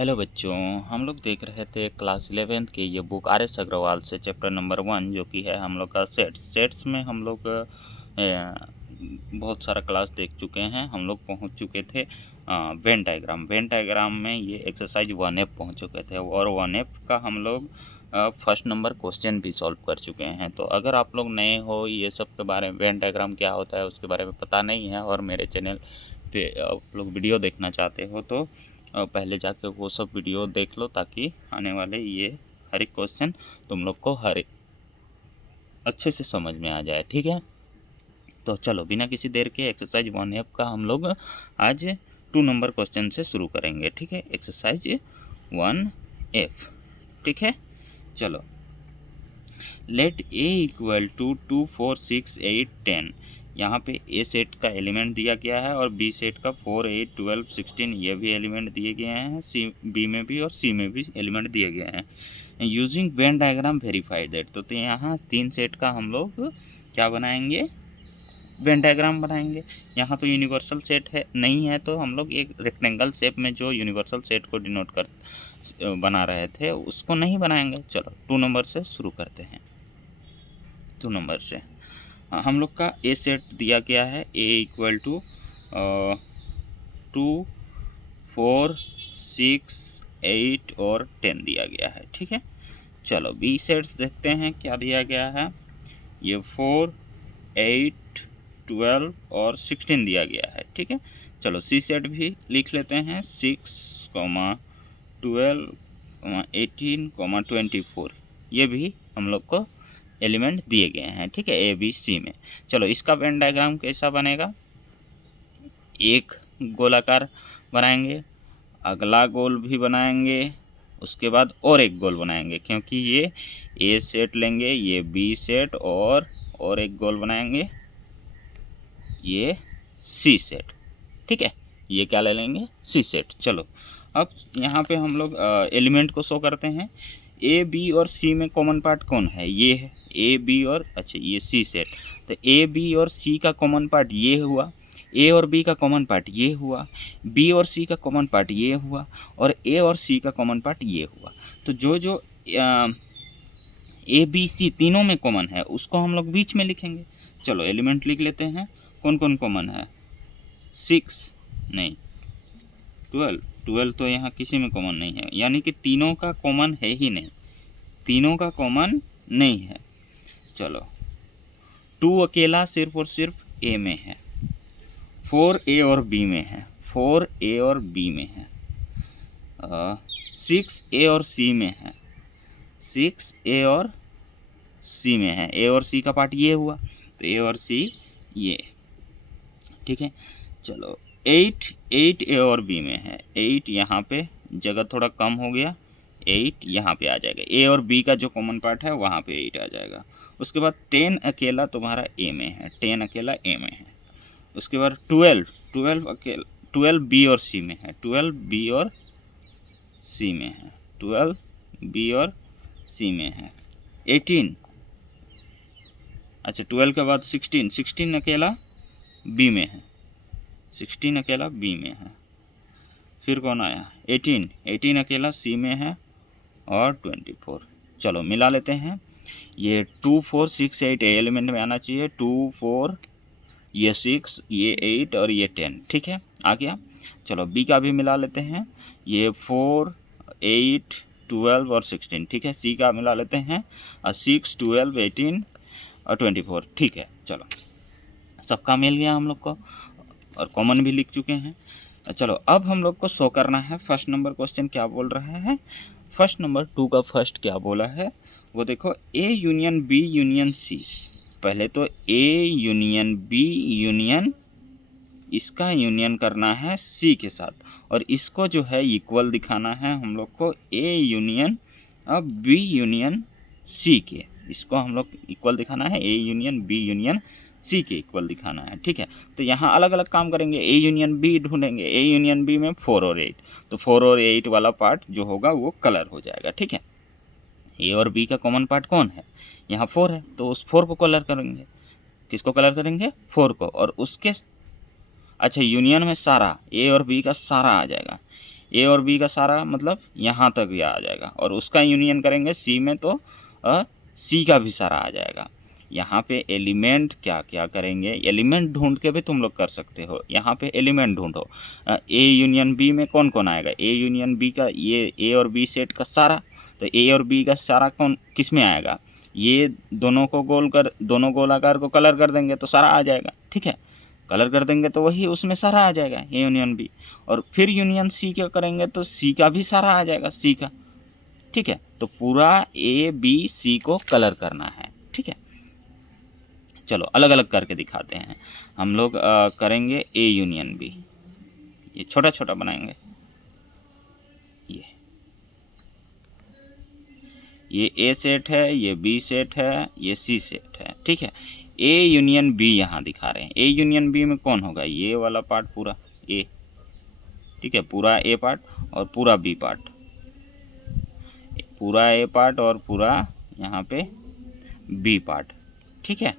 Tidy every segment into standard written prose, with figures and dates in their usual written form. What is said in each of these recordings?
Hello बच्चों, हम लोग देख रहे थे क्लास 11th के ये बुक आर एस अग्रवाल से चैप्टर नंबर 1 जो कि है हम लोग का सेट्स में हम लोग बहुत सारा क्लास देख चुके हैं। हम लोग पहुंच चुके थे वेन डायग्राम में ये एक्सरसाइज 1F पहुंच चुके थे और 1F का हम लोग फर्स्ट नंबर क्वेश्चन भी सॉल्व कर चुके हैं। तो अगर आप लोग नए हो, ये सब के बारे में, वेन डायग्राम क्या होता है उसके बारे में पता नहीं है और मेरे चैनल पे आप लोग वीडियो देखना चाहते हो तो पहले जाके वो सब वीडियो देख लो ताकि आने वाले ये हर एक क्वेश्चन तुम लोग को अच्छे से समझ में आ जाए। ठीक है, तो चलो बिना किसी देर के एक्सरसाइज 1F का हम लोग आज 2 नंबर क्वेश्चन से शुरू करेंगे। ठीक है, एक्सरसाइज 1F। ठीक है, चलो। Let A equal to 2, 4, 6, 8, 10। यहाँ पे ए सेट का एलिमेंट दिया गया है और बी सेट का 4, 8, 12, 16 ये भी एलिमेंट दिए गए हैं। सी बी में भी और सी में भी एलिमेंट दिए गए हैं। Using Venn diagram verified that. तो यहाँ 3 सेट का हम लोग क्या बनाएंगे, वेन डायग्राम बनाएंगे। यहाँ तो यूनिवर्सल सेट है नहीं है, तो हम लोग एक रेक्टेंगल शेप में जो यूनिवर्सल सेट को डिनोट कर बना रहे थे उसको नहीं बनाएंगे। चलो 2 नंबर से शुरू करते हैं। 2 नंबर से हम लोग का ए सेट दिया गया है, ए इक्वल टू 2, 4, 6, 8 और 10 दिया गया है। ठीक है, चलो बी सेट्स देखते हैं क्या दिया गया है। ये 4, 8, 12 और 16 दिया गया है। ठीक है, चलो सी सेट भी लिख लेते हैं, 6, 12, 18, 24 ये भी हम लोग को एलिमेंट दिए गए हैं। ठीक है, ए बी सी में। चलो इसका वेन डायग्राम कैसा बनेगा, एक गोलाकार बनाएंगे, अगला गोल भी बनाएंगे, उसके बाद और एक गोल बनाएंगे, क्योंकि ये ए सेट लेंगे, ये बी सेट और एक गोल बनाएंगे, ये सी सेट। ठीक है, ये क्या ले लेंगे, सी सेट। चलो अब यहाँ पे हम लोग एलिमेंट को शो करते हैं। ए बी और सी में कॉमन पार्ट कौन है, ये है ए बी और अच्छा ये सी सेट। तो ए बी और सी का कॉमन पार्ट ये हुआ, ए और बी का कॉमन पार्ट ये हुआ, बी और सी का कॉमन पार्ट ये हुआ और ए और सी का कॉमन पार्ट ये हुआ। तो जो जो ए बी सी तीनों में कॉमन है उसको हम लोग बीच में लिखेंगे। चलो एलिमेंट लिख लेते हैं, कौन कौन कॉमन है, 6 नहीं 12 तो यहाँ किसी में कॉमन नहीं है, यानी कि तीनों का कॉमन है ही नहीं, तीनों का कॉमन नहीं है। चलो 2 अकेला सिर्फ और सिर्फ ए में है, 4 ए और बी में है, 4 ए और बी में है, 6 ए और सी में है, 6 ए और सी में है। ए और सी का पार्ट ये हुआ, तो ए और सी ये। ठीक है, चलो 8 ए और बी में है, 8 यहाँ पे जगह थोड़ा कम हो गया, 8 यहाँ पे आ जाएगा, ए और बी का जो कॉमन पार्ट है वहाँ पे 8 आ जाएगा। उसके बाद 10 अकेला तुम्हारा ए में है, 10 अकेला ए में है। उसके बाद 12 अकेला 12 बी और सी में है, 12 बी और सी में है, 12 बी और सी में है। 18 अच्छा 12 के बाद 16 अकेला बी में है, 16 अकेला बी में है। फिर कौन आया, 18 अकेला सी में है और 24। चलो मिला लेते हैं, ये 2, 4, 6, 8 ए एलिमेंट में आना चाहिए, 2, 4 ये 6 ये 8 और ये 10। ठीक है, आ गया। चलो बी का भी मिला लेते हैं, ये 4, 8, 12 और 16। ठीक है, सी का मिला लेते हैं, 6, 12, 18 और 24। ठीक है, चलो सबका मिल गया हम लोग को और कॉमन भी लिख चुके हैं। चलो अब हम लोग को शो करना है फर्स्ट नंबर क्वेश्चन क्या बोल रहा है। फर्स्ट नंबर 2 का फर्स्ट क्या बोला है वो देखो, A union B union C. पहले तो ए यूनियन बी यूनियन, इसका यूनियन करना है सी के साथ और इसको जो है इक्वल दिखाना है हम लोग को ए यूनियन अब बी यूनियन सी के, इसको हम लोग इक्वल दिखाना है A union B union C के इक्वल दिखाना है। ठीक है, तो यहाँ अलग अलग काम करेंगे, ए यूनियन बी ढूंढेंगे, ए यूनियन बी में 4 और 8, तो 4 और 8 वाला पार्ट जो होगा वो कलर हो जाएगा। ठीक है, ए और बी का कॉमन पार्ट कौन है, यहाँ 4 है, तो उस 4 को कलर करेंगे, किसको कलर करेंगे, 4 को। और उसके अच्छा यूनियन में सारा ए और बी का सारा आ जाएगा, ए और बी का सारा मतलब यहाँ तक ये आ जाएगा, और उसका यूनियन करेंगे सी में तो सी का भी सारा आ जाएगा। यहाँ पे एलिमेंट क्या क्या करेंगे, एलिमेंट ढूंढ के भी तुम लोग कर सकते हो। यहाँ पे एलिमेंट ढूंढो, ए यूनियन बी में कौन कौन आएगा, ए यूनियन बी का ये ए और बी सेट का सारा, तो ए और बी का सारा कौन किस में आएगा, ये दोनों को दोनों गोलाकार को कलर कर देंगे तो सारा आ जाएगा। ठीक है, कलर कर देंगे तो वही उसमें सारा आ जाएगा, ए यूनियन बी। और फिर यूनियन सी क्या करेंगे तो सी का भी सारा आ जाएगा, सी का। ठीक है, तो पूरा ए बी सी को कलर करना है। ठीक है, चलो अलग अलग करके दिखाते हैं हम लोग। करेंगे ए यूनियन बी, ये छोटा छोटा बनाएंगे, ये ए सेट है, ये बी सेट है, ये सी सेट है। ठीक है, ए यूनियन बी यहाँ दिखा रहे हैं। ए यूनियन बी में कौन होगा, ये वाला पार्ट पूरा ए, ठीक है, पूरा ए पार्ट और पूरा बी पार्ट, पूरा ए पार्ट और पूरा यहाँ पे बी पार्ट। ठीक है,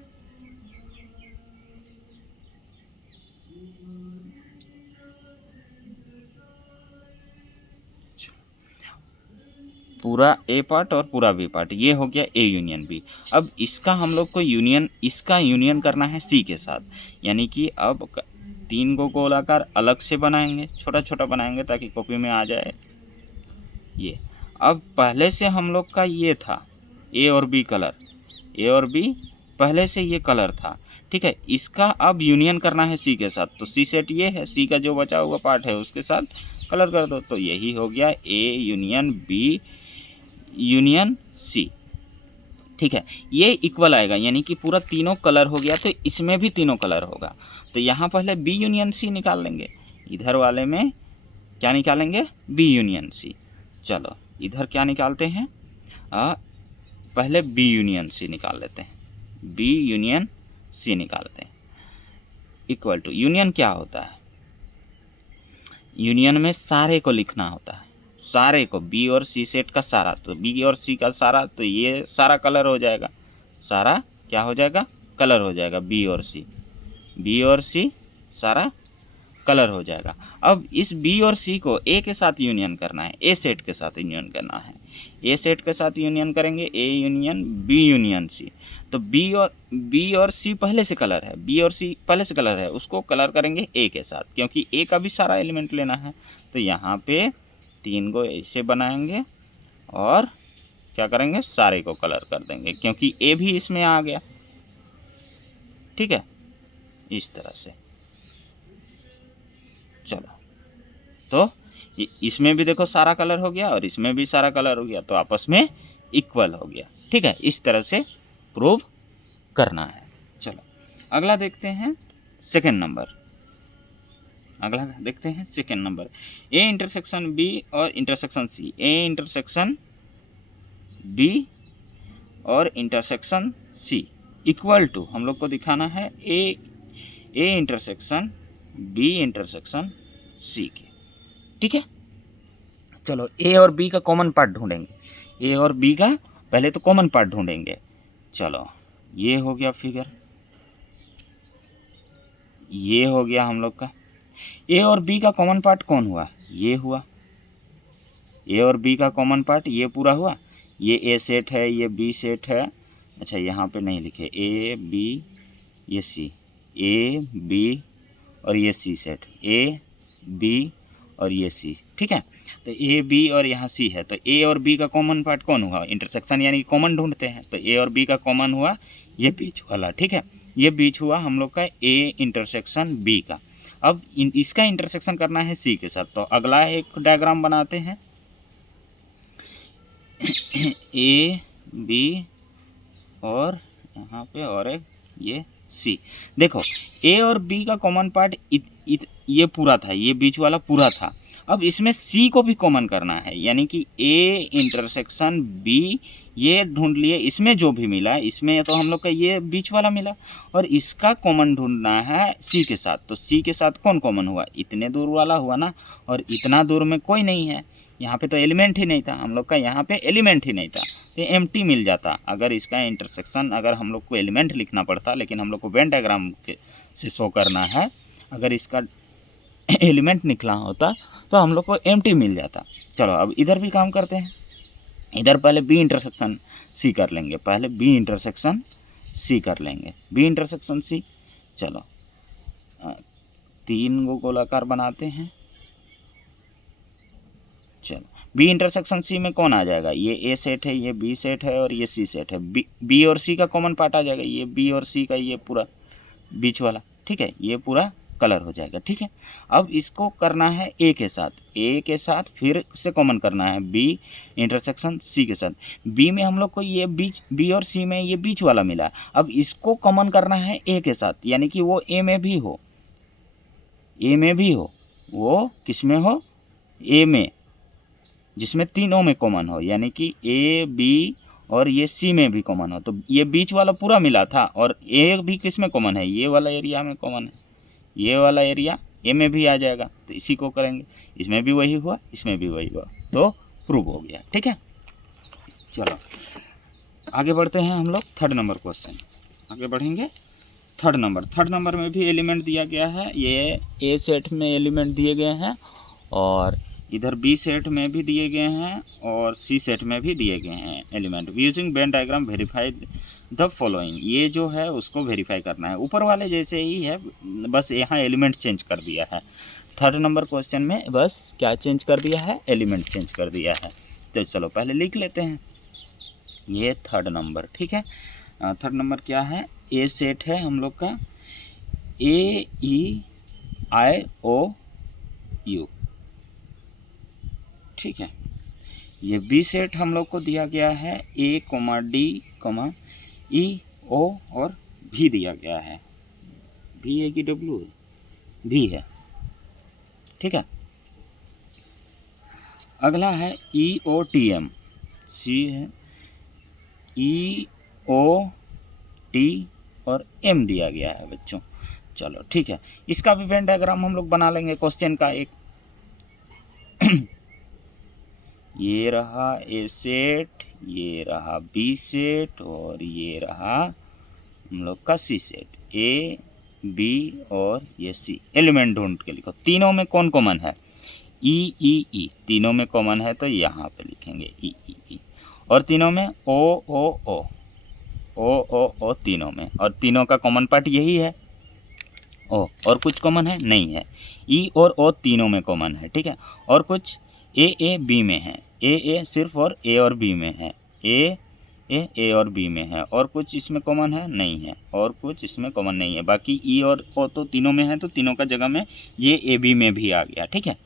पूरा ए पार्ट और पूरा बी पार्ट, ये हो गया ए यूनियन बी। अब इसका हम लोग को इसका यूनियन करना है सी के साथ, यानी कि अब 3 को गोलाकार अलग से बनाएंगे, छोटा छोटा बनाएंगे ताकि कॉपी में आ जाए ये। अब पहले से हम लोग का ये था ए और बी कलर, ए और बी पहले से ये कलर था। ठीक है, इसका अब यूनियन करना है सी के साथ, तो सी सेट ये है, सी का जो बचा हुआ पार्ट है उसके साथ कलर कर दो, तो यही हो गया A union B union C. ठीक है, ये इक्वल आएगा, यानी कि पूरा तीनों कलर हो गया, तो इसमें भी तीनों कलर होगा। तो यहाँ पहले बी यूनियन सी निकाल लेंगे, इधर वाले में क्या निकालेंगे, बी यूनियन सी। चलो इधर क्या निकालते हैं, पहले बी यूनियन सी निकाल लेते हैं, बी यूनियन सी निकालते हैं। इक्वल टू यूनियन क्या होता है, यूनियन में सारे को लिखना होता है, सारे को, बी और सी सेट का सारा, तो बी और सी का सारा, तो ये सारा कलर हो जाएगा, सारा क्या हो जाएगा, कलर हो जाएगा, बी और सी सारा कलर हो जाएगा। अब इस बी और सी को ए के साथ यूनियन करना है, ए सेट के साथ यूनियन करना है, ए सेट के साथ यूनियन करेंगे, A union B union C. तो बी और सी पहले से कलर है, बी और सी पहले से कलर है, उसको कलर करेंगे ए के साथ, क्योंकि ए का भी सारा एलिमेंट लेना है। तो यहाँ पे 3 को ऐसे बनाएंगे और क्या करेंगे, सारे को कलर कर देंगे, क्योंकि ए भी इसमें आ गया। ठीक है, इस तरह से। चलो, तो इसमें भी देखो सारा कलर हो गया और इसमें भी सारा कलर हो गया, तो आपस में इक्वल हो गया। ठीक है, इस तरह से प्रूव करना है। चलो अगला देखते हैं, सेकेंड नंबर। अगला देखते हैं second number, A intersection B और intersection C, A intersection B और इंटरसेक्शन सी इक्वल टू, हम लोग को दिखाना है A intersection B intersection C के। ठीक है, चलो ए और बी का कॉमन पार्ट ढूंढेंगे, ए और बी का पहले तो कॉमन पार्ट ढूंढेंगे। चलो ये हो गया फिगर, ये हो गया हम लोग का। ए और बी का कॉमन पार्ट कौन हुआ, ये हुआ, ए और बी का कॉमन पार्ट ये पूरा हुआ, ये ए सेट है, ये बी सेट है। अच्छा यहाँ पे नहीं लिखे, ए बी ये सी, ए बी और ये सी सेट, ए बी और ये सी। ठीक है, तो ए बी और यहाँ सी है, तो ए और बी का कॉमन पार्ट कौन हुआ, इंटरसेक्शन यानी कॉमन ढूंढते हैं, तो ए और बी का कॉमन हुआ ये बीच वाला। ठीक है, ये बीच हुआ हम लोग का ए इंटरसेक्शन बी का। अब इसका इंटरसेक्शन करना है सी के साथ, तो अगला एक डायग्राम बनाते हैं, ए बी और यहाँ पे और एक ये सी। देखो ए और बी का कॉमन पार्ट ये पूरा था, ये बीच वाला पूरा था। अब इसमें सी को भी कॉमन करना है, यानी कि ए इंटरसेक्शन बी ये ढूंढ लिए, इसमें जो भी मिला, इसमें तो हम लोग का ये बीच वाला मिला, और इसका कॉमन ढूंढना है सी के साथ। तो सी के साथ कौन कॉमन हुआ, इतने दूर वाला हुआ ना, और इतना दूर में कोई नहीं है, यहाँ पे तो एलिमेंट ही नहीं था हम लोग का, यहाँ पे एलिमेंट ही नहीं था, तो एम्प्टी मिल जाता। अगर इसका इंटरसेक्शन, अगर हम लोग को एलिमेंट लिखना पड़ता, लेकिन हम लोग को वेन डायग्राम से शो करना है, अगर इसका एलिमेंट निकला होता तो हम लोग को एम्प्टी मिल जाता। चलो अब इधर भी काम करते हैं। इधर पहले बी इंटरसेक्शन सी कर लेंगे, पहले बी इंटरसेक्शन सी कर लेंगे, बी इंटरसेक्शन सी। चलो 3 गो गोलाकार बनाते हैं। चलो बी इंटरसेक्शन सी में कौन आ जाएगा, ये ए सेट है, ये बी सेट है और ये सी सेट है। बी और सी का कॉमन पार्ट आ जाएगा, ये बी और सी का ये पूरा बीच वाला, ठीक है, ये पूरा कलर हो जाएगा। ठीक है, अब इसको करना है ए के साथ, ए के साथ फिर से कॉमन करना है बी इंटरसेक्शन सी के साथ। बी में हम लोग को ये बीच, बी और सी में ये बीच वाला मिला, अब इसको कॉमन करना है ए के साथ, यानी कि वो ए में भी हो, ए में भी हो, वो किस में हो, ए में, जिसमें तीनों में कॉमन हो, यानी कि ए बी और ये सी में भी कॉमन हो। तो ये बीच वाला पूरा मिला था और ए भी किस में कॉमन है, ये वाला एरिया में कॉमन है, ये वाला एरिया ए में भी आ जाएगा। तो इसी को करेंगे, इसमें भी वही हुआ, इसमें भी वही हुआ, तो प्रूव हो गया। ठीक है, चलो आगे बढ़ते हैं हम लोग थर्ड नंबर क्वेश्चन, आगे बढ़ेंगे। थर्ड नंबर में भी एलिमेंट दिया गया है, ये ए सेट में एलिमेंट दिए गए हैं और इधर बी सेट में भी दिए गए हैं और सी सेट में भी दिए गए हैं element. Using Venn diagram verify the following, ये जो है उसको वेरीफाई करना है, ऊपर वाले जैसे ही है, बस यहाँ एलिमेंट चेंज कर दिया है। थर्ड नंबर क्वेश्चन में बस क्या चेंज कर दिया है, एलिमेंट चेंज कर दिया है। तो चलो पहले लिख लेते हैं ये थर्ड नंबर। ठीक है, थर्ड नंबर क्या है, ए सेट है हम लोग का, ए ई आई ओ यू। ठीक है, ये बी सेट हम लोग को दिया गया है, ए कोमा डी कोमा ई ओ और भी दिया गया है, भी है कि डब्ल्यू है, भी है। ठीक है, अगला है ई ओ टी एम, सी है, ई ओ टी और एम दिया गया है बच्चों। चलो ठीक है, इसका भी वेन डायग्राम हम लोग बना लेंगे क्वेश्चन का एक। ये रहा ए सेट, ये रहा बी सेट और ये रहा हम लोग का सी सेट, ए बी और ये सी। एलिमेंट ढूंढ के लिखो, तीनों में कौन कॉमन है, ई ई ई, तीनों में कॉमन है तो यहाँ पे लिखेंगे ई ई ई, और तीनों में ओ ओ ओ, ओ ओ ओ तीनों में, और तीनों का कॉमन पार्ट यही है ओ, और कुछ कॉमन है नहीं है, ई और ओ तीनों में कॉमन है। ठीक है, और कुछ ए बी में है, ए सिर्फ और ए और बी में है, ए और बी में है, और कुछ इसमें कॉमन है नहीं है, और कुछ इसमें कॉमन नहीं है। बाकी ई और ओ तो तीनों में है, तो तीनों का जगह में ये ए बी में भी आ गया। ठीक है,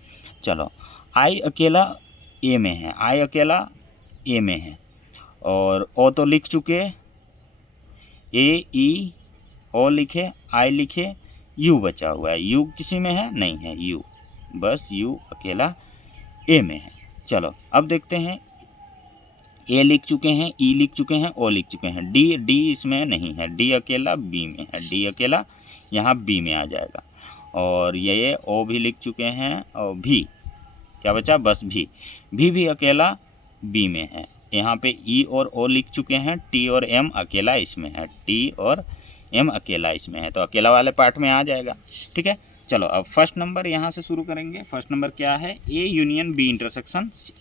चलो आई अकेला ए में है, आई अकेला ए में है, और ओ तो लिख चुके, ए ई ओ लिखे, आई लिखे, यू बचा हुआ है, यू किसी में है नहीं है, यू बस यू अकेला ए में है। चलो अब देखते हैं, ए लिख चुके हैं, ई लिख चुके हैं, ओ लिख चुके हैं, डी इसमें नहीं है, डी अकेला बी में है, डी अकेला यहाँ बी में आ जाएगा, और ये ओ भी लिख चुके हैं, और भी क्या बचा, बस भी अकेला बी में है। यहाँ पे ई और ओ लिख चुके हैं, टी और एम अकेला इसमें है, टी और एम अकेला इसमें है, तो अकेला वाले पार्ट में आ जाएगा। ठीक है, चलो अब फर्स्ट नंबर यहाँ से शुरू करेंगे। फर्स्ट नंबर क्या है, A union B intersection C,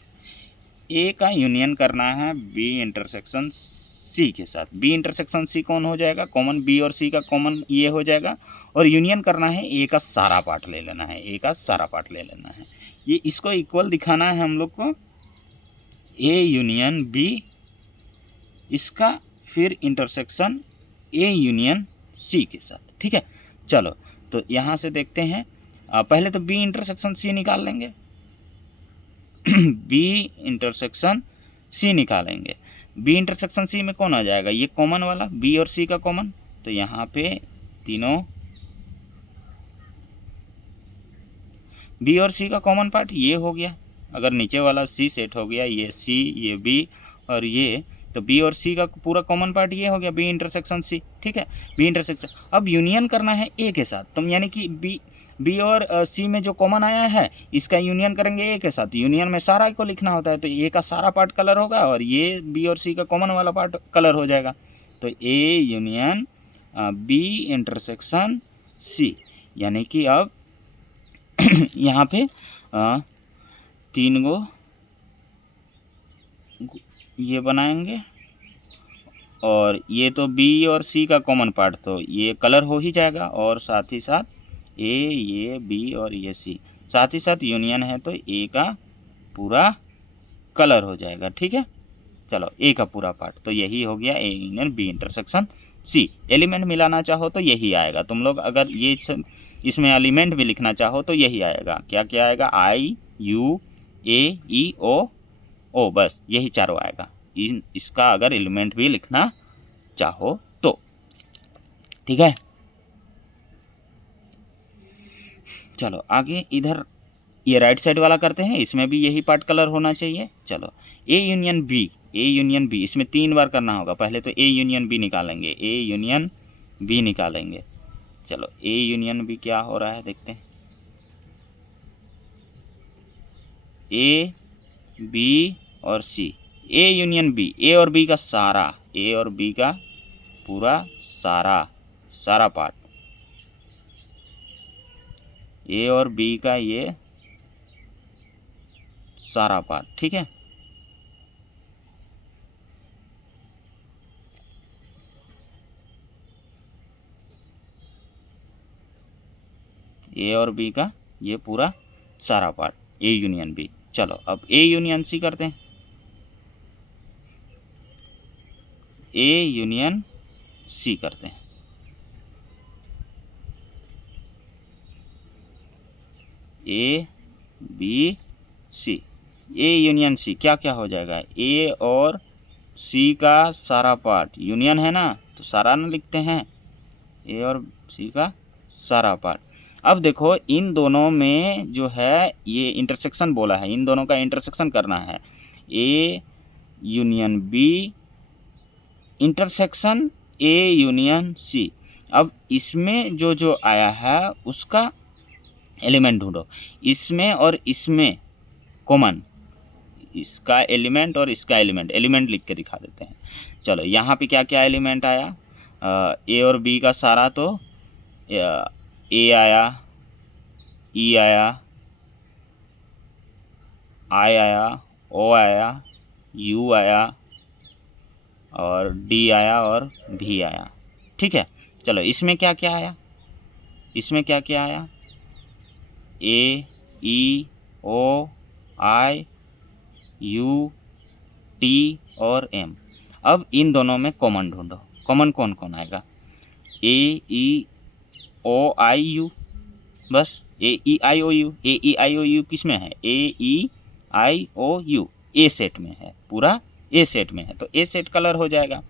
A का यूनियन करना है बी इंटरसेक्शन सी के साथ। बी इंटरसेक्शन सी कौन हो जाएगा, कॉमन बी और सी का कॉमन ये हो जाएगा, और यूनियन करना है ए का सारा पार्ट ले लेना है, ए का सारा पार्ट ले लेना है, ये इसको इक्वल दिखाना है हम लोग को, ए यूनियन बी, इसका फिर इंटरसेक्शन ए यूनियन सी के साथ। ठीक है, चलो तो यहाँ से देखते हैं, पहले तो बी इंटरसेक्शन सी निकाल लेंगे। बी इंटरसेक्शन सी निकालेंगे, बी इंटरसेक्शन सी में कौन आ जाएगा, ये कॉमन वाला बी और सी का कॉमन, तो यहाँ पे तीनों बी और सी का कॉमन पार्ट ये हो गया, अगर नीचे वाला सी सेट हो गया, ये सी ये बी और ये, तो बी और सी का पूरा कॉमन पार्ट ये हो गया बी इंटरसेक्शन सी। ठीक है, बी इंटरसेक्शन, अब यूनियन करना है ए के साथ, तो यानी कि बी और सी में जो कॉमन आया है इसका यूनियन करेंगे ए के साथ, यूनियन में सारा को लिखना होता है, तो ए का सारा पार्ट कलर होगा और ये बी और सी का कॉमन वाला पार्ट कलर हो जाएगा, तो A union B intersection C, यानी कि अब यहाँ पे तीन गो ये बनाएंगे, और ये तो बी और सी का कॉमन पार्ट, तो ये कलर हो ही जाएगा, और साथ ही साथ ये बी और ये सी साथ ही साथ यूनियन है, तो ए का पूरा कलर हो जाएगा। ठीक है, चलो ए का पूरा पार्ट, तो यही हो गया A union B intersection C. Element मिलाना चाहो तो यही आएगा। तुम लोग अगर ये इसमें एलिमेंट भी लिखना चाहो तो यही आएगा। क्या क्या आएगा? आई यू ए ई ओ, बस यही चारों आएगा। इसका अगर एलिमेंट भी लिखना चाहो तो। ठीक है, चलो आगे इधर ये राइट साइड वाला करते हैं। इसमें भी यही पार्ट कलर होना चाहिए। चलो ए यूनियन बी, इसमें 3 बार करना होगा। पहले तो ए यूनियन बी निकालेंगे, ए यूनियन बी निकालेंगे। चलो ए यूनियन बी क्या हो रहा है देखते हैं। ए बी और सी, ए यूनियन बी, ए और बी का सारा, ए और बी का पूरा सारा पार्ट, ए और बी का ये सारा पार्ट। ठीक है, ए और बी का ये पूरा सारा पार्ट, ए यूनियन बी। चलो अब ए यूनियन सी करते हैं। ए यूनियन सी करते हैं। A B C, A union सी क्या क्या हो जाएगा? ए और सी का सारा पार्ट, यूनियन है ना तो सारा ना लिखते हैं, ए और सी का सारा पार्ट। अब देखो इन दोनों में जो है ये इंटरसेक्शन बोला है, इन दोनों का इंटरसेक्शन करना है। A union B intersection A union C. अब इसमें जो जो आया है उसका एलिमेंट ढूंढो। इसमें और इसमें कॉमन, इसका एलिमेंट और इसका एलिमेंट लिख के दिखा देते हैं। चलो यहाँ पे क्या क्या एलिमेंट आया? ए और बी का सारा, तो ए आया, ई आया, आई आया, ओ आया, यू आया, और डी आया, और भी आया। ठीक है, चलो इसमें क्या क्या आया? इसमें क्या क्या आया? ए, ई, ओ, आई, यू, टी और एम। अब इन दोनों में कॉमन ढूंढो। कॉमन कौन कौन आएगा? ए, ई, ओ, आई, यू, बस ए, ई, आई, ओ, you. A, E, I, O, you किस में है? ए, ई, आई, ओ, यू ए सेट में है, पूरा ए सेट में है, तो ए सेट कलर हो जाएगा।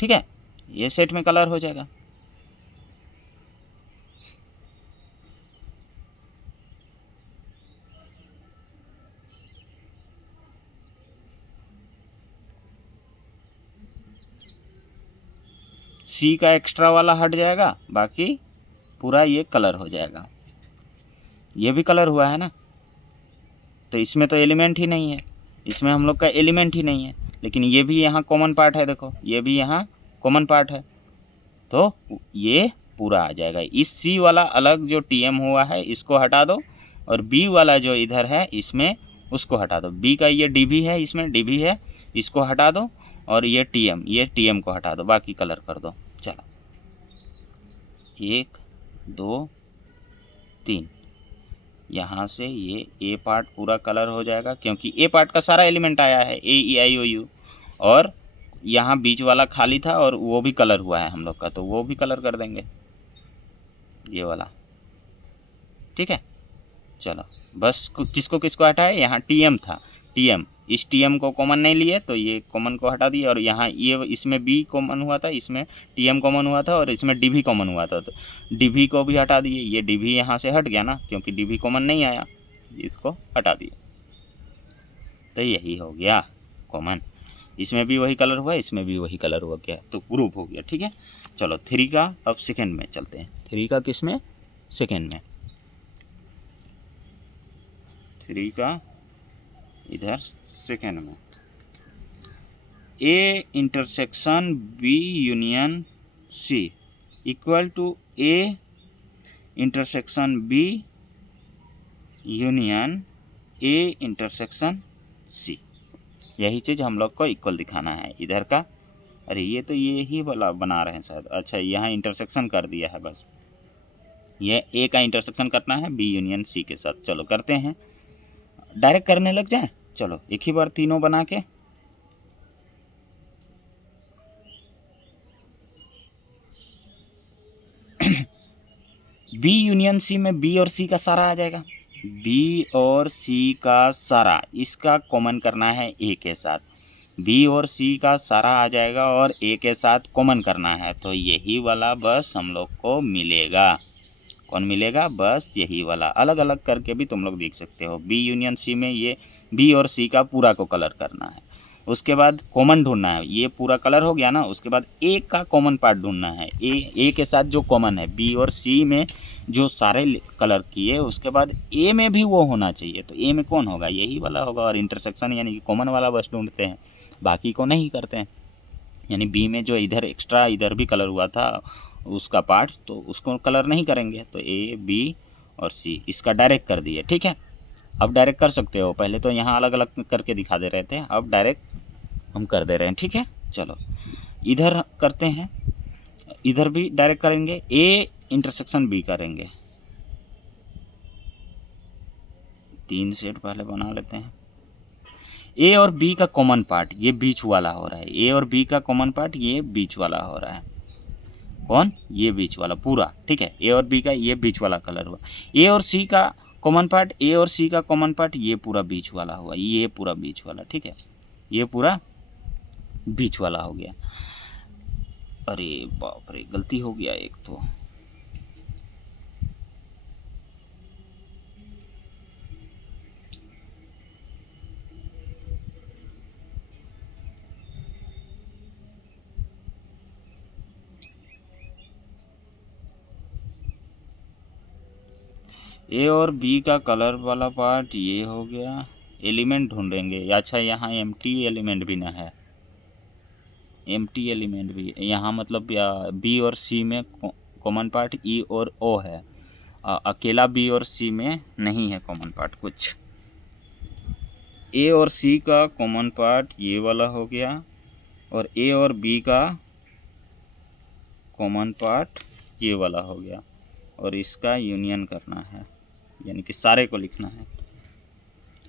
ठीक है, ए सेट में कलर हो जाएगा। सी का एक्स्ट्रा वाला हट जाएगा, बाकी पूरा ये कलर हो जाएगा। ये भी कलर हुआ है ना, तो इसमें तो एलिमेंट ही नहीं है, इसमें हम लोग का एलिमेंट ही नहीं है, लेकिन ये भी यहाँ कॉमन पार्ट है। देखो ये भी यहाँ कॉमन पार्ट है, तो ये पूरा आ जाएगा। इस सी वाला अलग जो टीएम हुआ है इसको हटा दो, और बी वाला जो इधर है इसमें उसको हटा दो। बी का ये डीबी है, इसमें डीबी है, इसको हटा दो, और ये टीएम को हटा दो, बाकी कलर कर दो। चलो 1 2 3, यहाँ से ये ए पार्ट पूरा कलर हो जाएगा, क्योंकि ए पार्ट का सारा एलिमेंट आया है, ए, ई, आई, ओ, यू, और यहाँ बीच वाला खाली था और वो भी कलर हुआ है हम लोग का, तो वो भी कलर कर देंगे ये वाला। ठीक है, चलो बस किसको किसको हटाए? यहाँ टीएम था, टीएम, इस टीएम को कॉमन नहीं लिए तो ये कॉमन को हटा दिए, और यहाँ ये इसमें बी कॉमन हुआ था, इसमें टीएम कॉमन हुआ था, और इसमें डीवी कॉमन हुआ था, तो डीवी को भी हटा दिए। ये डीवी यहाँ से हट गया ना, क्योंकि डीवी कॉमन नहीं आया, इसको हटा दिए, तो यही हो गया कॉमन। इसमें भी वही कलर हुआ, इसमें भी वही कलर हुआ, क्या तो ग्रुप हो गया। ठीक है, चलो 3 का अब सेकेंड में चलते हैं। 3 का किस में? सेकेंड में। 3 का इधर सेकेंड में। A intersection B union C equal to A intersection B union A intersection C. यही चीज़ हम लोग को इक्वल दिखाना है इधर का। अरे ये तो ये ही वाला बना रहे हैं शायद। अच्छा यहाँ इंटरसेक्शन कर दिया है बस। ये ए का इंटरसेक्शन करना है बी यूनियन सी के साथ। चलो करते हैं, डायरेक्ट करने लग जाए। चलो एक ही बार तीनों बना के। बी यूनियन सी में बी और सी का सारा आ जाएगा। बी और सी का सारा, इसका कॉमन करना है ए के साथ। बी और सी का सारा आ जाएगा और ए के साथ कॉमन करना है, तो यही वाला बस हम लोग को मिलेगा। कौन मिलेगा? बस यही वाला। अलग अलग करके भी तुम लोग देख सकते हो। बी यूनियन सी में ये बी और सी का पूरा को कलर करना है, उसके बाद कॉमन ढूंढना है। ये पूरा कलर हो गया ना, उसके बाद ए का कॉमन पार्ट ढूंढना है। ए के साथ जो कॉमन है बी और सी में जो सारे कलर किए, उसके बाद ए में भी वो होना चाहिए। तो ए में कौन होगा? यही वाला होगा। और इंटरसेक्शन यानी कि कॉमन वाला बस ढूंढते हैं, बाकी को नहीं करते हैं। यानी बी में जो इधर एक्स्ट्रा इधर भी कलर हुआ था उसका पार्ट, तो उसको कलर नहीं करेंगे। तो ए बी और सी इसका डायरेक्ट कर दिए। ठीक है, अब डायरेक्ट कर सकते हो। पहले तो यहाँ अलग अलग करके दिखा दे रहे थे, अब डायरेक्ट हम कर दे रहे हैं। ठीक है, चलो इधर करते हैं। इधर भी डायरेक्ट करेंगे, ए इंटरसेक्शन बी करेंगे। 3 सेट पहले बना लेते हैं। ए और बी का कॉमन पार्ट ये बीच वाला हो रहा है। ए और बी का कॉमन पार्ट ये बीच वाला हो रहा है। कौन? ये बीच वाला पूरा। ठीक है, ए और बी का ये बीच वाला कलर हुआ। ए और सी का कॉमन पार्ट, ए और सी का कॉमन पार्ट ये पूरा बीच वाला हुआ। ये पूरा बीच वाला। ठीक है, ये पूरा बीच वाला हो गया। अरे बाप रे, गलती हो गया एक तो। ए और बी का कलर वाला पार्ट ये हो गया। एलिमेंट ढूंढेंगे। अच्छा यहाँ एम्प्टी एलिमेंट भी ना है, एम्प्टी एलिमेंट भी यहाँ, मतलब बी और सी में कॉमन पार्ट ई और ओ है। अकेला बी और सी में नहीं है कॉमन पार्ट कुछ। ए और सी का कॉमन पार्ट ये वाला हो गया, और ए और बी का कॉमन पार्ट ये वाला हो गया, और इसका यूनियन करना है, यानी कि सारे को लिखना है।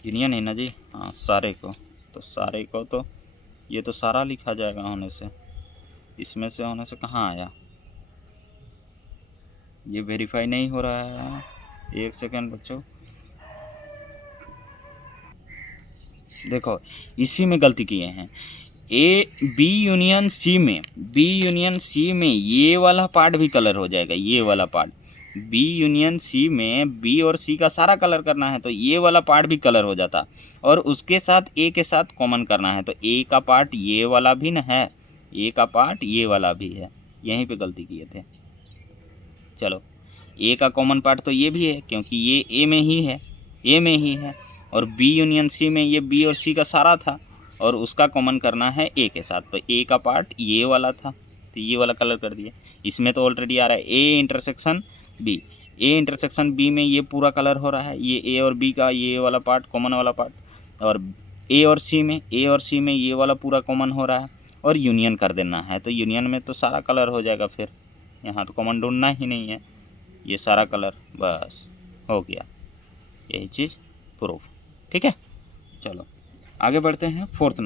यूनियन है ना जी? हाँ, सारे को। तो सारे को तो ये तो सारा लिखा जाएगा होने से, इसमें से होने से कहाँ आया? ये वेरीफाई नहीं हो रहा है। एक सेकेंड बच्चों, देखो इसी में गलती किए हैं। ए बी यूनियन सी में, बी यूनियन सी में ये वाला पार्ट भी कलर हो जाएगा। ये वाला पार्ट बी यूनियन सी में बी और सी का सारा कलर करना है, तो ये वाला पार्ट भी कलर हो जाता, और उसके साथ ए के साथ कॉमन करना है। तो ए का पार्ट ये वाला भी न है, ए का पार्ट ये वाला भी है। यहीं पे गलती किए थे। चलो, ए का कॉमन पार्ट तो ये भी है क्योंकि ये ए में ही है, ए में ही है। और बी यूनियन सी में ये बी और सी का सारा था, और उसका कॉमन करना है ए के साथ। तो ए का पार्ट ये वाला था, तो ये वाला कलर कर दिया। इसमें तो ऑलरेडी आ रहा है A intersection B. A intersection B में ये पूरा कलर हो रहा है, ये ए और बी का ये वाला पार्ट कॉमन वाला पार्ट। और ए और सी में, ए और सी में ये वाला पूरा कॉमन हो रहा है, और यूनियन कर देना है। तो यूनियन में तो सारा कलर हो जाएगा। फिर यहाँ तो कॉमन ढूंढना ही नहीं है, ये सारा कलर बस हो गया। यही चीज़ प्रूफ। ठीक है, चलो आगे बढ़ते हैं। फोर्थ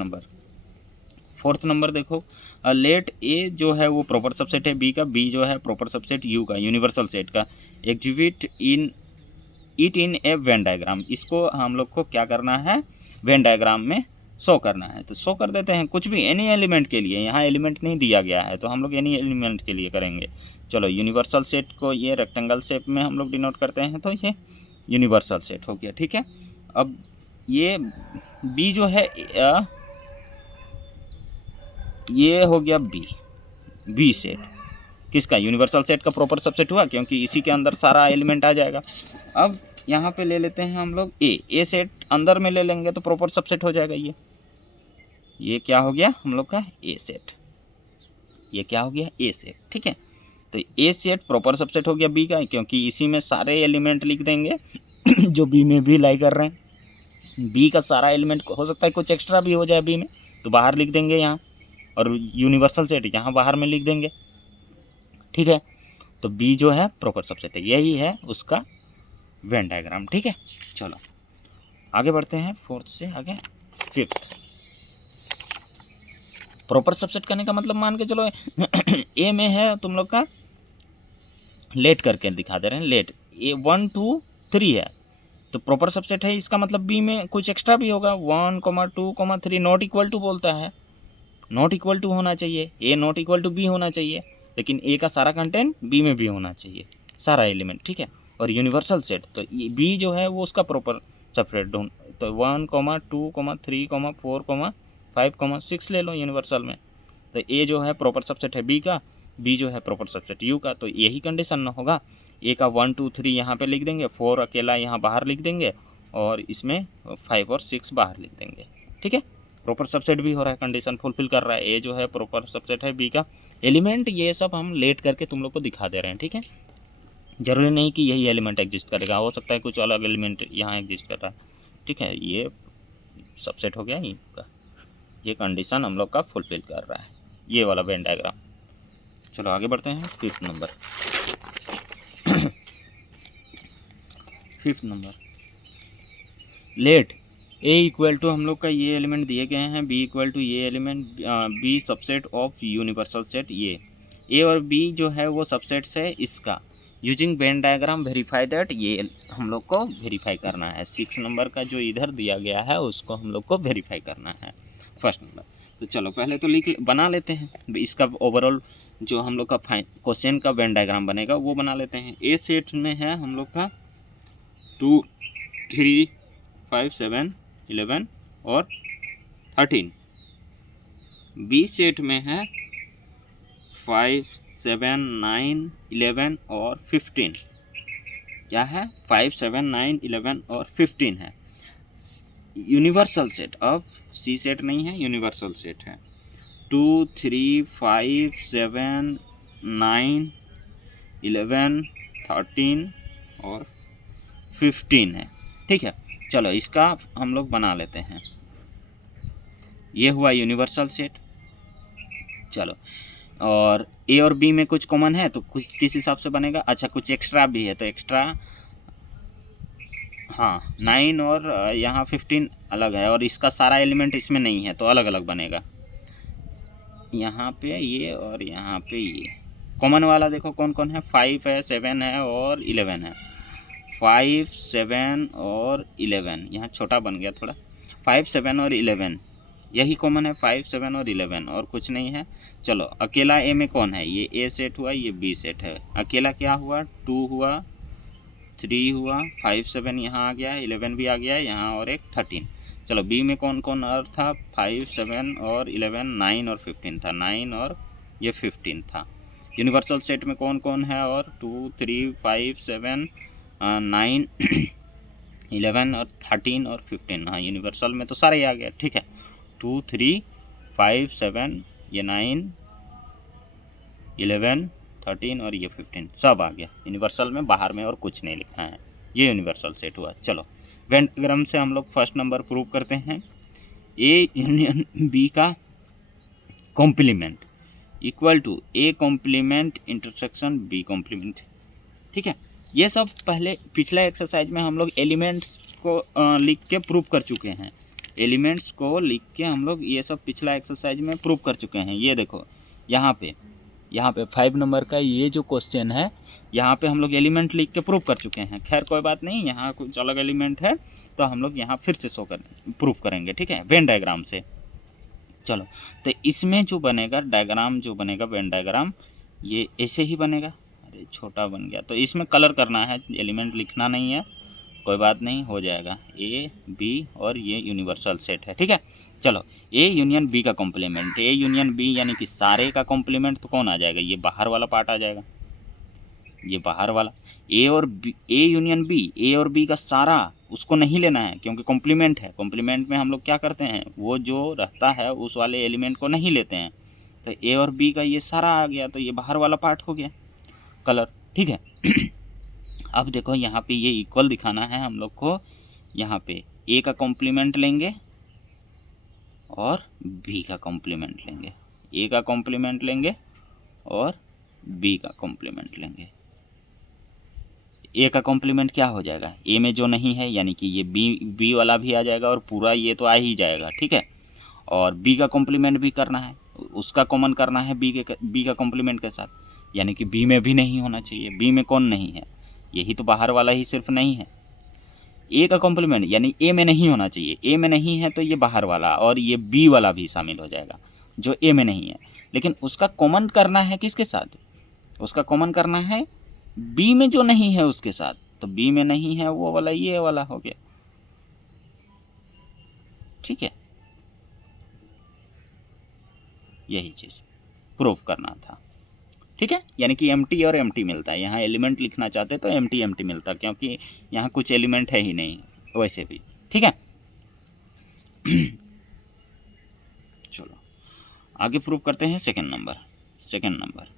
नंबर देखो, लेट ए जो है वो प्रॉपर सबसेट है बी का, बी जो है प्रॉपर सबसेट यू का, यूनिवर्सल सेट का। Exhibit in it in A Venn diagram. इसको हम लोग को क्या करना है? वेन डायग्राम में शो करना है। तो शो कर देते हैं कुछ भी, एनी एलिमेंट के लिए। यहाँ एलिमेंट नहीं दिया गया है, तो हम लोग एनी एलिमेंट के लिए करेंगे। चलो, यूनिवर्सल सेट को ये रेक्टेंगल शेप में हम लोग डिनोट करते हैं, तो ये यूनिवर्सल सेट हो गया। ठीक है, अब ये बी जो है ये हो गया बी सेट किसका? यूनिवर्सल सेट का प्रॉपर सबसेट हुआ, क्योंकि इसी के अंदर सारा एलिमेंट आ जाएगा। अब यहाँ पे ले लेते हैं हम लोग ए सेट, अंदर में ले लेंगे तो प्रॉपर सबसेट हो जाएगा। ये क्या हो गया हम लोग का? A set. ये क्या हो गया? ए सेट। ठीक है, तो ए सेट प्रॉपर सबसेट हो गया बी का, क्योंकि इसी में सारे एलिमेंट लिख देंगे जो बी में भी लाई कर रहे हैं। बी का सारा एलिमेंट हो सकता है कुछ एक्स्ट्रा भी हो जाए बी में, तो बाहर लिख देंगे यहाँ, और यूनिवर्सल सेट यहाँ बाहर में लिख देंगे, ठीक है। तो बी जो है प्रॉपर सबसेट है, यही है उसका वेन डायग्राम, ठीक है। चलो आगे बढ़ते हैं, फोर्थ से आगे फिफ्थ। प्रॉपर सबसेट करने का मतलब मान के चलो ए में है तुम लोग का, लेट करके दिखा दे रहे हैं, लेट ए 1 2 3 है, तो प्रॉपर सबसेट है, इसका मतलब बी में कुछ एक्स्ट्रा भी होगा, 1 2 3 नॉट इक्वल टू बोलता है, नॉट इक्वल टू होना चाहिए, ए नॉट इक्वल टू बी होना चाहिए, लेकिन ए का सारा कंटेंट बी में भी होना चाहिए, सारा एलिमेंट, ठीक है। और यूनिवर्सल सेट तो बी जो है वो उसका प्रॉपर सबसेट ढूंढ, तो 1 2 3 4 5 6 ले लो यूनिवर्सल में, तो ए जो है प्रॉपर सबसेट है बी का, बी जो है प्रॉपर सबसेट यू का, तो यही कंडीशन ना होगा, ए का 1 2 3 यहाँ पे लिख देंगे, 4 अकेला यहाँ बाहर लिख देंगे, और इसमें 5 और 6 बाहर लिख देंगे, ठीक है। प्रॉपर सबसेट भी हो रहा है, कंडीशन फुलफिल कर रहा है, ए जो है प्रॉपर सबसेट है बी का एलिमेंट, ये सब हम लेट करके तुम लोग को दिखा दे रहे हैं, ठीक है। जरूरी नहीं कि यही एलिमेंट एग्जिस्ट करेगा, हो सकता है कुछ अलग एलिमेंट यहाँ एग्जिस्ट कर रहा है, ठीक है। ये सबसेट हो गया इनका, ये कंडीशन हम लोग का फुलफिल कर रहा है, ये वाला वेन डायग्राम। चलो आगे बढ़ते हैं, fifth number fifth number let A equal to, हम लोग का ये एलिमेंट दिए गए हैं, बी इक्वल टू ये element, B subset of universal set, ये ए और बी जो है वो सबसेट्स है इसका, using Venn diagram verify that, ये हम लोग को वेरीफाई करना है, 6 नंबर का जो इधर दिया गया है उसको हम लोग को वेरीफाई करना है फर्स्ट नंबर। तो चलो पहले तो बना लेते हैं इसका ओवरऑल, जो हम लोग का क्वेश्चन का वेन डायग्राम बनेगा वो बना लेते हैं। ए सेट में है हम लोग का 2 3 5 7 11 और 13, बी सेट में है 5 7 9 11 और 15, क्या है 5 7 9 11 और 15 है यूनिवर्सल सेट, अब सी सेट नहीं है, यूनिवर्सल सेट है, 2 3 5 7 9 11 13 और 15 है, ठीक है। चलो इसका हम लोग बना लेते हैं, ये हुआ यूनिवर्सल सेट। चलो और ए और बी में कुछ कॉमन है तो कुछ किस हिसाब से बनेगा, अच्छा कुछ एक्स्ट्रा भी है तो एक्स्ट्रा, हाँ 9 और यहाँ 15 अलग है, और इसका सारा एलिमेंट इसमें नहीं है तो अलग अलग बनेगा, यहाँ पे ये और यहाँ पे ये। कॉमन वाला देखो कौन कौन है, 5 है 7 है और 11 है, 5 7 और 11, यहाँ छोटा बन गया थोड़ा, 5 7 और 11 यही कॉमन है, 5 7 और 11 और कुछ नहीं है। चलो अकेला ए में कौन है, ये ए सेट हुआ, ये बी सेट है, अकेला क्या हुआ 2 हुआ 3 हुआ 5 7 यहाँ आ गया, 11 भी आ गया यहाँ, और एक 13। चलो बी में कौन कौन और था, 5 7 और 11 9 और 15 था, 9 और ये 15 था। यूनिवर्सल सेट में कौन कौन है, और 2 3 5 7 9 11 और 13 और 15, हाँ यूनिवर्सल में तो सारे ही आ गया, ठीक है। 2 3 5 7 ये 9 11 13 और ये 15 सब आ गया यूनिवर्सल में, बाहर में और कुछ नहीं लिखना है, ये यूनिवर्सल सेट हुआ। चलो वेन डायग्राम से हम लोग फर्स्ट नंबर प्रूव करते हैं, ए यूनियन बी का complement equal to A complement intersection B complement, ठीक है। ये सब पहले पिछले एक्सरसाइज में हम लोग एलिमेंट्स को लिख के प्रूव कर चुके हैं, एलिमेंट्स को लिख के हम लोग ये सब पिछला एक्सरसाइज में प्रूव कर चुके हैं। ये देखो यहाँ पे 5 नंबर का ये जो क्वेश्चन है, यहाँ पे हम लोग एलिमेंट लिख के प्रूव कर चुके हैं। खैर कोई बात नहीं, यहाँ कुछ अलग एलिमेंट है तो हम लोग यहाँ फिर से प्रूव करेंगे, ठीक है, वेन डायग्राम से। चलो तो इसमें जो बनेगा डायग्राम, जो बनेगा वेन डायग्राम, ये ऐसे ही बनेगा, अरे छोटा बन गया, तो इसमें कलर करना है, एलिमेंट लिखना नहीं है, कोई बात नहीं हो जाएगा, ए बी और ये यूनिवर्सल सेट है, ठीक है। चलो ए यूनियन बी का कॉम्प्लीमेंट, ए यूनियन बी यानी कि सारे का कॉम्प्लीमेंट तो कौन आ जाएगा, ये बाहर वाला पार्ट आ जाएगा, ये बाहर वाला। ए और बी, ए यूनियन बी, ए और बी का सारा उसको नहीं लेना है क्योंकि कॉम्प्लीमेंट है, कॉम्प्लीमेंट में हम लोग क्या करते हैं, वो जो रहता है उस वाले एलिमेंट को नहीं लेते हैं, तो ए और बी का ये सारा आ गया, तो ये बाहर वाला पार्ट हो गया कलर, ठीक है। अब देखो यहाँ पे ये इक्वल दिखाना है हम लोग को, यहाँ पे ए का कॉम्प्लीमेंट लेंगे और बी का कॉम्प्लीमेंट लेंगे, ए का कॉम्प्लीमेंट लेंगे और बी का कॉम्प्लीमेंट लेंगे। ए का कॉम्प्लीमेंट क्या हो जाएगा, ए में जो नहीं है यानी कि ये बी वाला भी आ जाएगा और पूरा ये तो आ ही जाएगा, ठीक है। और बी का कॉम्प्लीमेंट भी करना है, उसका कॉमन करना है बी का कॉम्प्लीमेंट के साथ, यानी कि बी में भी नहीं होना चाहिए। बी में कौन नहीं है, यही तो बाहर वाला ही सिर्फ नहीं है। ए का कॉम्प्लीमेंट यानी ए में नहीं होना चाहिए, ए में नहीं है तो ये बाहर वाला और ये बी वाला भी शामिल हो जाएगा जो ए में नहीं है। लेकिन उसका कॉमन करना है किसके साथ, उसका कॉमन करना है बी में जो नहीं है उसके साथ। तो बी में नहीं है वो वाला ये वाला हो गया, ठीक है। यही चीज़ प्रूफ करना था, ठीक है। यानी कि एम्प्टी और एम्प्टी मिलता है, यहाँ एलिमेंट लिखना चाहते तो एम्प्टी एम्प्टी मिलता, क्योंकि यहाँ कुछ एलिमेंट है ही नहीं वैसे भी, ठीक है। चलो आगे प्रूफ करते हैं second number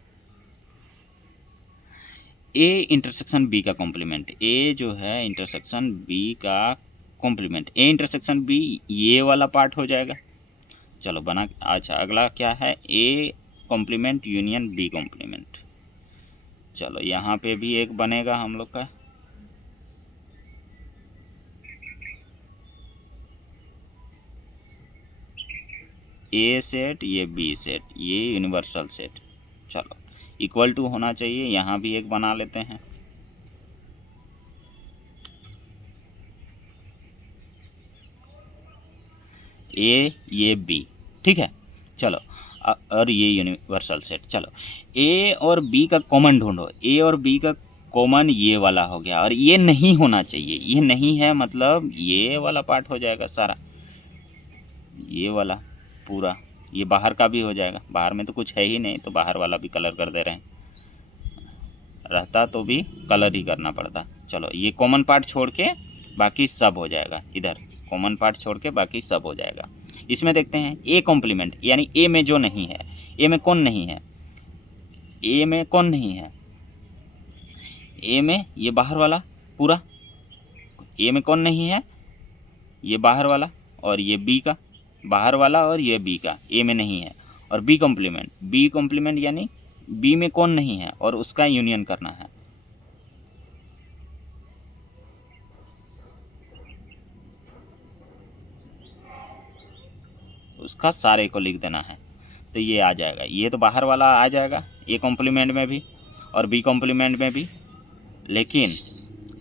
A intersection B का कॉम्प्लीमेंट। ए जो है इंटरसेक्शन बी का कॉम्प्लीमेंट, ए इंटरसेक्शन बी ये वाला पार्ट हो जाएगा। चलो बना, अच्छा अगला क्या है, A complement union B complement. चलो यहाँ पे भी एक बनेगा हम लोग का, ए सेट ये बी सेट ये यूनिवर्सल सेट। चलो इक्वल टू होना चाहिए, यहाँ भी एक बना लेते हैं। ए ये बी, ठीक है। चलो और ये यूनिवर्सल सेट। चलो ए और बी का कॉमन ढूंढो, ए और बी का कॉमन ये वाला हो गया और ये नहीं होना चाहिए, ये नहीं है मतलब ये वाला पार्ट हो जाएगा सारा, ये वाला पूरा, ये बाहर का भी हो जाएगा। बाहर में तो कुछ है ही नहीं तो बाहर वाला भी कलर कर दे रहे हैं, रहता तो भी कलर ही करना पड़ता। चलो ये कॉमन पार्ट छोड़ के बाकी सब हो जाएगा, इधर कॉमन पार्ट छोड़ के बाकी सब हो जाएगा। इसमें देखते हैं ए कॉम्प्लीमेंट यानी ए में जो नहीं है, ए में कौन नहीं है, ए में कौन नहीं है, ए में ये बाहर वाला पूरा, ए में कौन नहीं है, ये बाहर वाला और ये बी का बाहर वाला और ये बी का ए में नहीं है। और बी कॉम्प्लीमेंट यानी बी में कौन नहीं है और उसका यूनियन करना है। उसका सारे को लिख देना है तो ये आ जाएगा, ये तो बाहर वाला आ जाएगा ए कॉम्प्लीमेंट में भी और बी कॉम्प्लीमेंट में भी। लेकिन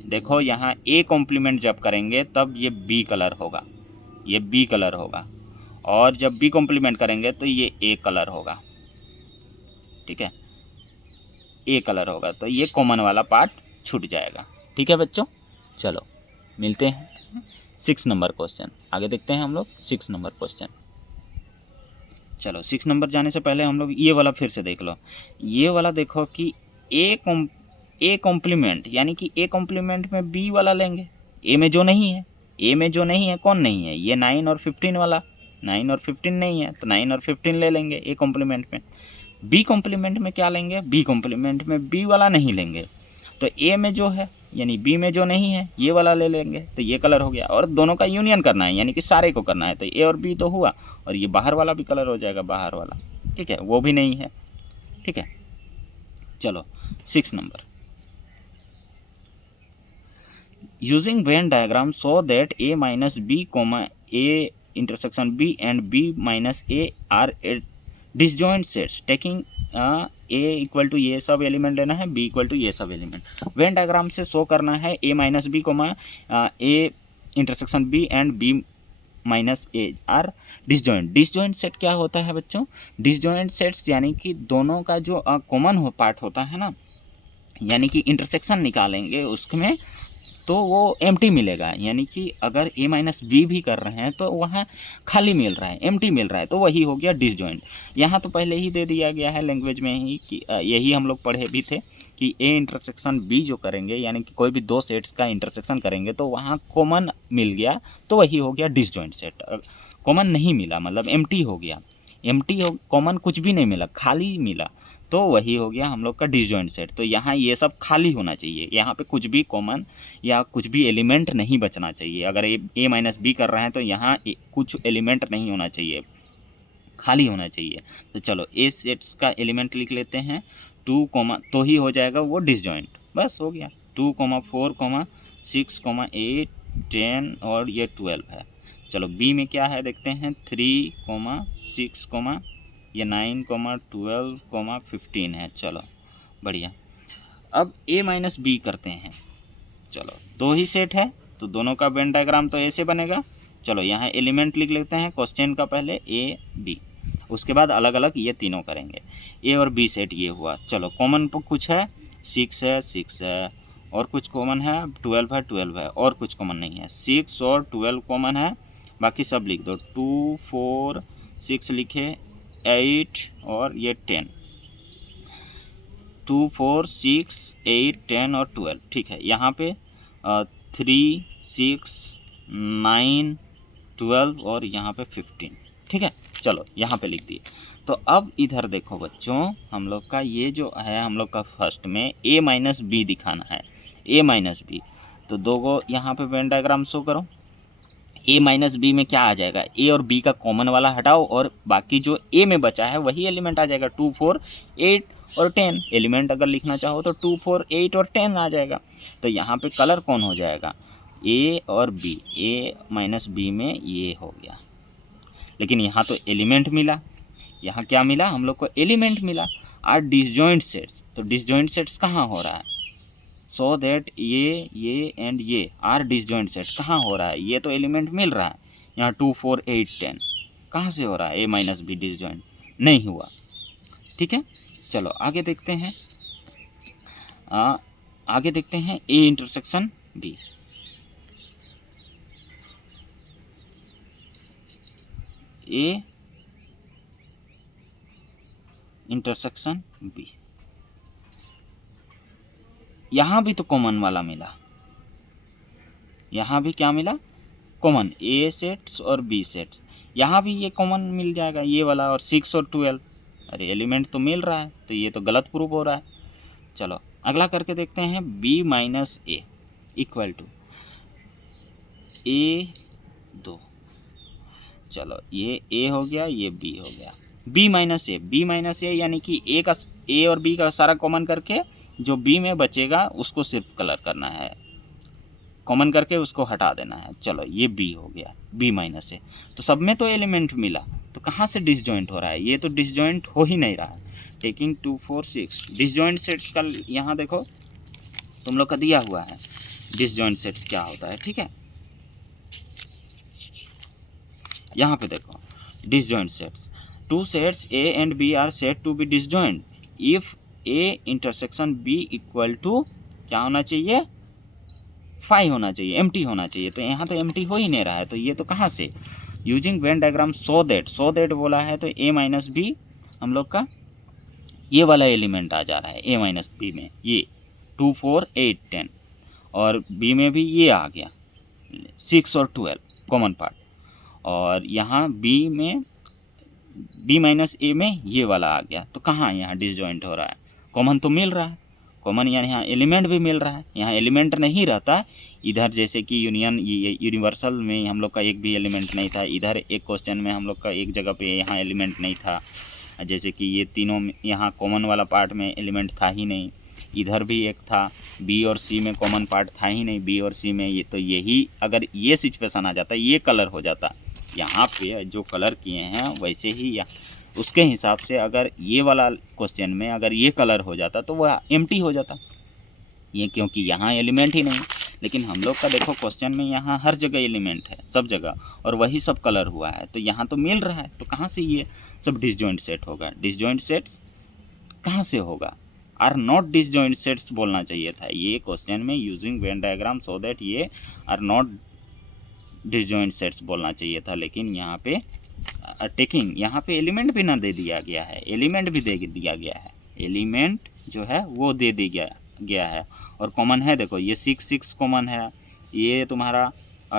देखो यहाँ ए कॉम्प्लीमेंट जब करेंगे तब ये बी कलर होगा, ये बी कलर होगा, और जब बी कॉम्प्लीमेंट करेंगे तो ये ए कलर होगा, ठीक है, ए कलर होगा। तो ये कॉमन वाला पार्ट छूट जाएगा, ठीक है बच्चों। चलो मिलते हैं 6 नंबर क्वेश्चन, आगे देखते हैं हम लोग 6 नंबर क्वेश्चन। चलो 6 नंबर जाने से पहले हम लोग ये वाला फिर से देख लो। ये वाला देखो कि ए कॉम्प्लीमेंट यानी कि ए कॉम्प्लीमेंट में बी वाला लेंगे, ए में जो नहीं है, ए में जो नहीं है कौन नहीं है, ये 9 और 15 वाला, 9 और 15 नहीं है तो 9 और 15 ले लेंगे ए कॉम्प्लीमेंट में। बी कॉम्प्लीमेंट में क्या लेंगे, बी कॉम्प्लीमेंट में बी वाला नहीं लेंगे, तो ए में जो है यानी बी में जो नहीं है ये वाला ले लेंगे, तो ये कलर हो गया। और दोनों का यूनियन करना है यानी कि सारे को करना है, तो ए और बी तो हुआ और ये बाहर वाला भी कलर हो जाएगा, बाहर वाला, ठीक है, वो भी नहीं है, ठीक है। चलो 6 नंबर, using Venn diagram so that A minus B comma A intersection B and B minus A are disjoint sets taking A equal to ये सब एलिमेंट लेना है, बी इक्वल टू ये सब एलिमेंट। वेन डायग्राम से शो करना है A minus B comma A intersection B and B minus A are disjoint set क्या होता है बच्चों, डिसजॉइंट सेट्स यानी कि दोनों का जो कॉमन पार्ट होता है ना, यानी कि इंटरसेक्शन निकालेंगे उसमें तो वो एम्प्टी मिलेगा, यानी कि अगर ए माइनस बी भी कर रहे हैं तो वहाँ खाली मिल रहा है, एम्प्टी मिल रहा है, तो वही हो गया डिसजॉइंट। यहाँ तो पहले ही दे दिया गया है लैंग्वेज में ही कि यही हम लोग पढ़े भी थे कि ए इंटरसेक्शन बी जो करेंगे यानी कि कोई भी दो सेट्स का इंटरसेक्शन करेंगे तो वहाँ कॉमन मिल गया तो वही हो गया डिसजॉइंट सेट। कॉमन नहीं मिला मतलब एम्प्टी हो गया, एम्प्टी हो, कॉमन कुछ भी नहीं मिला, खाली मिला, तो वही हो गया हम लोग का डिसजॉइंट सेट। तो यहाँ ये सब खाली होना चाहिए, यहाँ पे कुछ भी कॉमन या कुछ भी एलिमेंट नहीं बचना चाहिए। अगर ए माइनस बी कर रहे हैं तो यहाँ कुछ एलिमेंट नहीं होना चाहिए, खाली होना चाहिए। तो चलो ए सेट्स का एलिमेंट लिख लेते हैं 2, तो ही हो जाएगा वो डिसजॉइंट, बस हो गया। 2, 4, 6, 8, 10 और ये 12 है। चलो बी में क्या है देखते हैं, 3, 6, ये 9, 12, 15 है। चलो बढ़िया। अब ए माइनस बी करते हैं। चलो 2 ही सेट है तो दोनों का वेन डायग्राम तो ऐसे बनेगा। चलो यहाँ एलिमेंट लिख लेते हैं क्वेश्चन का, पहले ए बी, उसके बाद अलग अलग ये तीनों करेंगे। ए और बी सेट ये हुआ। चलो कॉमन कुछ है, 6 है, और कुछ कॉमन है, 12 है, और कुछ कॉमन नहीं है। 6 और 12 कॉमन है, बाकी सब लिख दो। 2, 4, 6 लिखे, 8 और ये 10। 2, 4, 6, 8, 10 और 12, ठीक है। यहाँ पे 3, 6, 9, 12 और यहाँ पे 15, ठीक है। चलो यहाँ पे लिख दिए। तो अब इधर देखो बच्चों, हम लोग का ये जो है, हम लोग का फर्स्ट में ए माइनस बी दिखाना है, ए माइनस बी। तो दो गो यहाँ पे वेन डायग्राम शो करो। ए माइनस बी में क्या आ जाएगा, ए और बी का कॉमन वाला हटाओ और बाकी जो ए में बचा है वही एलिमेंट आ जाएगा। 2, 4, 8 और 10 एलिमेंट अगर लिखना चाहो तो 2, 4, 8 और 10 आ जाएगा। तो यहाँ पे कलर कौन हो जाएगा, ए और बी, ए माइनस बी में ये हो गया। लेकिन यहाँ तो एलिमेंट मिला, यहाँ क्या मिला हम लोग को, एलिमेंट मिला। आर डिसजॉइंट सेट्स, तो डिसजॉइंट सेट्स कहाँ हो रहा है, सो दैट ये एंड ये आर डिसजॉइंट सेट्स कहाँ हो रहा है, ये तो एलिमेंट मिल रहा है। यहाँ 2, 4, 8, 10 कहाँ से हो रहा है, ए माइनस बी डिसजॉइंट नहीं हुआ, ठीक है। चलो आगे देखते हैं, आगे देखते हैं A intersection B. A intersection B, यहाँ भी तो कॉमन वाला मिला, यहाँ भी क्या मिला, कॉमन ए सेट्स और बी सेट्स। यहाँ भी ये कॉमन मिल जाएगा, ये वाला, और 6 और 12, अरे एलिमेंट तो मिल रहा है, तो ये तो गलत प्रूफ हो रहा है। चलो अगला करके देखते हैं, B minus A equal to A 2। चलो ये ए हो गया, ये बी हो गया। बी माइनस ए यानी कि ए का, ए और बी का सारा कॉमन करके जो बी में बचेगा उसको सिर्फ कलर करना है, कॉमन करके उसको हटा देना है। चलो ये बी हो गया, बी माइनस ए। तो सब में तो एलिमेंट मिला, तो कहाँ से डिसजॉइंट हो रहा है, ये तो डिसजॉइंट हो ही नहीं रहा है। टेकिंग 2, 4, 6 डिसजॉइंट सेट्स का यहाँ देखो तुम लोग का दिया हुआ है डिसजॉइंट सेट्स क्या होता है, ठीक है। यहाँ पे देखो disjoint sets, 2 sets A and B are set to be disjoint if A intersection B equal to क्या होना चाहिए, 5 होना चाहिए, एम्प्टी होना चाहिए। तो यहाँ तो एम्प्टी हो ही नहीं रहा है, तो ये तो कहाँ से, using Venn diagram so that बोला है, तो ए माइनस बी हम लोग का ये वाला एलिमेंट आ जा रहा है ए माइनस बी में, ये 2, 4, 8, 10 और बी में भी ये आ गया 6 और 12 कॉमन पार्ट, और यहाँ बी में बी माइनस ए में ये वाला आ गया। तो कहाँ यहाँ डिसजॉइंट हो रहा है, कॉमन तो मिल रहा है, कॉमन यानी यहाँ एलिमेंट भी मिल रहा है, यहाँ एलिमेंट नहीं रहता। इधर जैसे कि यूनियन यूनिवर्सल में हम लोग का एक भी एलिमेंट नहीं था, इधर एक क्वेश्चन में हम लोग का एक जगह पे यहाँ एलिमेंट नहीं था, जैसे कि ये तीनों में यहाँ कॉमन वाला पार्ट में एलिमेंट था ही नहीं, इधर भी एक था, बी और सी में कॉमन पार्ट था ही नहीं, बी और सी में ये, तो यही अगर ये सिचुएशन आ जाता, ये कलर हो जाता, यहाँ पे जो कलर किए हैं वैसे ही उसके हिसाब से अगर ये वाला क्वेश्चन में अगर ये कलर हो जाता तो वह एम्प्टी हो जाता, ये क्योंकि यहाँ एलिमेंट ही नहीं। लेकिन हम लोग का देखो क्वेश्चन में यहाँ हर जगह एलिमेंट है, सब जगह, और वही सब कलर हुआ है, तो यहाँ तो मिल रहा है, तो कहाँ से ये सब डिसजॉइंट सेट होगा, डिसजॉइंट सेट्स कहाँ से होगा, आर नॉट डिसजॉइंट सेट्स बोलना चाहिए था ये क्वेश्चन में, using Venn diagram so that ये आर नॉट डिसजॉइंट सेट्स बोलना चाहिए था। लेकिन यहाँ पे टेकिंग, यहाँ पे एलिमेंट भी ना दे दिया गया है, एलिमेंट भी दे दिया गया है, एलिमेंट जो है वो दे दिया गया है, और कॉमन है देखो ये 6 कॉमन है, ये तुम्हारा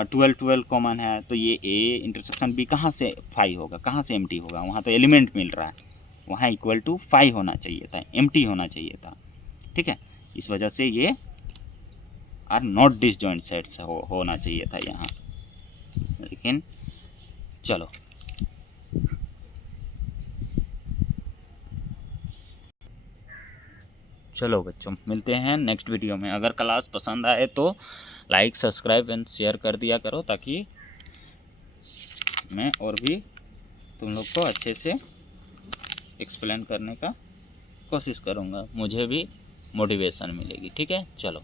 12 12 कॉमन है, तो ये ए इंटरसेक्शन बी कहाँ से 5 होगा, कहाँ से एम्प्टी होगा, वहाँ तो एलिमेंट मिल रहा है, वहाँ इक्वल टू 5 होना चाहिए था, एम्प्टी होना चाहिए था, ठीक है। इस वजह से ये आर नॉट डिसजॉइंट सेट्स होना चाहिए था यहाँ, लेकिन चलो। चलो बच्चों, मिलते हैं नेक्स्ट वीडियो में। अगर क्लास पसंद आए तो लाइक सब्सक्राइब एंड शेयर कर दिया करो, ताकि मैं और भी तुम लोग को अच्छे से एक्सप्लेन करने का कोशिश करूँगा, मुझे भी मोटिवेशन मिलेगी, ठीक है। चलो।